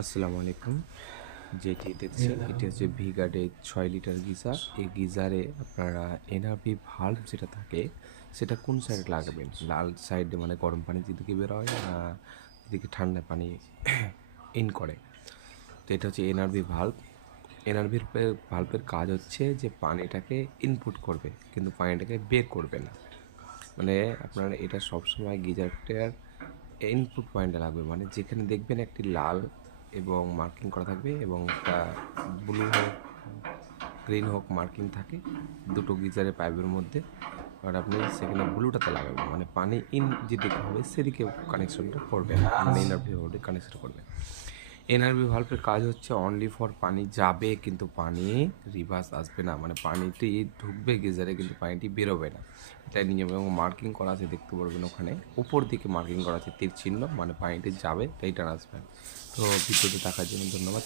আসসালামু আলাইকুম। যেটি দেখছেন এটি হচ্ছে ভিগার্ডের ৬ লিটার গিজার। এই গিজারে আপনারা এনআরভি ভাল্ব যেটা থাকে সেটা কোন সাইডে লাগাবেন? লাল সাইডে মানে গরম পানি যেদিকে বের হয় না যেদিকে ঠান্ডা পানি ইন করে। তো এটা হচ্ছে এনআরভি ভাল্ব। এনআরভির ভাল্বের কাজ হচ্ছে যে পানিটাকে ইনপুট করবে কিন্তু পানিটাকে বের করবে না। মানে আপনার এটা সবসময় গিজারটার ইনপুট পয়েন্টে লাগবে, মানে যেখানে দেখবেন একটি লাল এবং মার্কিং করা থাকবে এবং একটা ব্লু হোক গ্রিন হোক মার্কিং থাকে দুটো গিজারের পাইপের মধ্যে। আর আপনি সেখানে ব্লুটাতে লাগাবেন, মানে পানি ইন যেদিকে হবে সেদিকে কানেকশনটা করবেন, মানে এনআরভি ভাল্বে কানেকশন করবেন। এনআরভি ভাল্বের কাজ হচ্ছে অনলি ফর পানি যাবে কিন্তু পানি রিভার্স আসবে না, মানে পানিটি ঢুকবে গিজারে কিন্তু পানিটি বেরোবে না। এটা নিয়ম এবং মার্কিং করা আছে, দেখতে পারবেন ওখানে উপর দিকে মার্কিং করা আছে তীর চিহ্ন, মানে পানিটি যাবে তাই টান আসবে। তো ভিডিওটি দেখার জন্য ধন্যবাদ।